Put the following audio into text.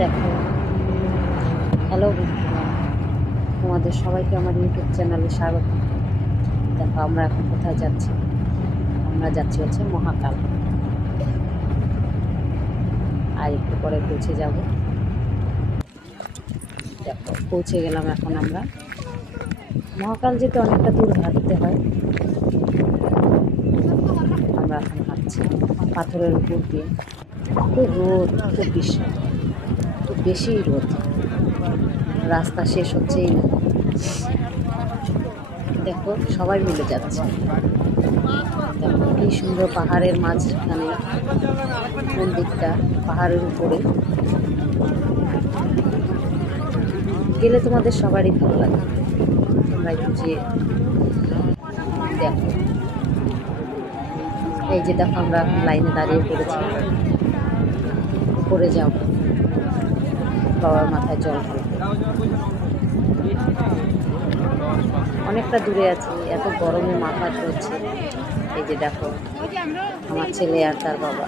দেখো, হ্যালো বন্ধুরা, তোমাদের সবাইকে আমার ইউটিউব চ্যানেলে স্বাগত। দেখো আমরা এখন কোথায় যাচ্ছি? আমরা যাচ্ছি হচ্ছে মহাকাল। আর একটু পরে পৌঁছে যাব। দেখো পৌঁছে গেলাম। এখন আমরা মহাকাল যেতে অনেকটা দূর হাঁটতে হয়। আমরা এখন হাঁটছি পাথরের উপর দিয়ে। খুব রোদ, খুব বিশাল, খুব বেশি রোদ। রাস্তা শেষ হচ্ছেই না। দেখো সবাই মিলে যাচ্ছে। দেখো কি সুন্দর পাহাড়ের মাঝখানে মন্দিরটা, পাহাড়ের উপরে গেলে তোমাদের সবারই ভালো লাগে। তোমরা একটু যে দেখো, এই যে দেখো আমরা এখন লাইনে দাঁড়িয়ে পড়েছি। উপরে যাব, বাবার মাথায় জল ঢালতে। অনেকটা দূরে আছি, এত গরমে মাথা ধরছে। এই যে দেখো আমার ছেলে আর তার বাবা।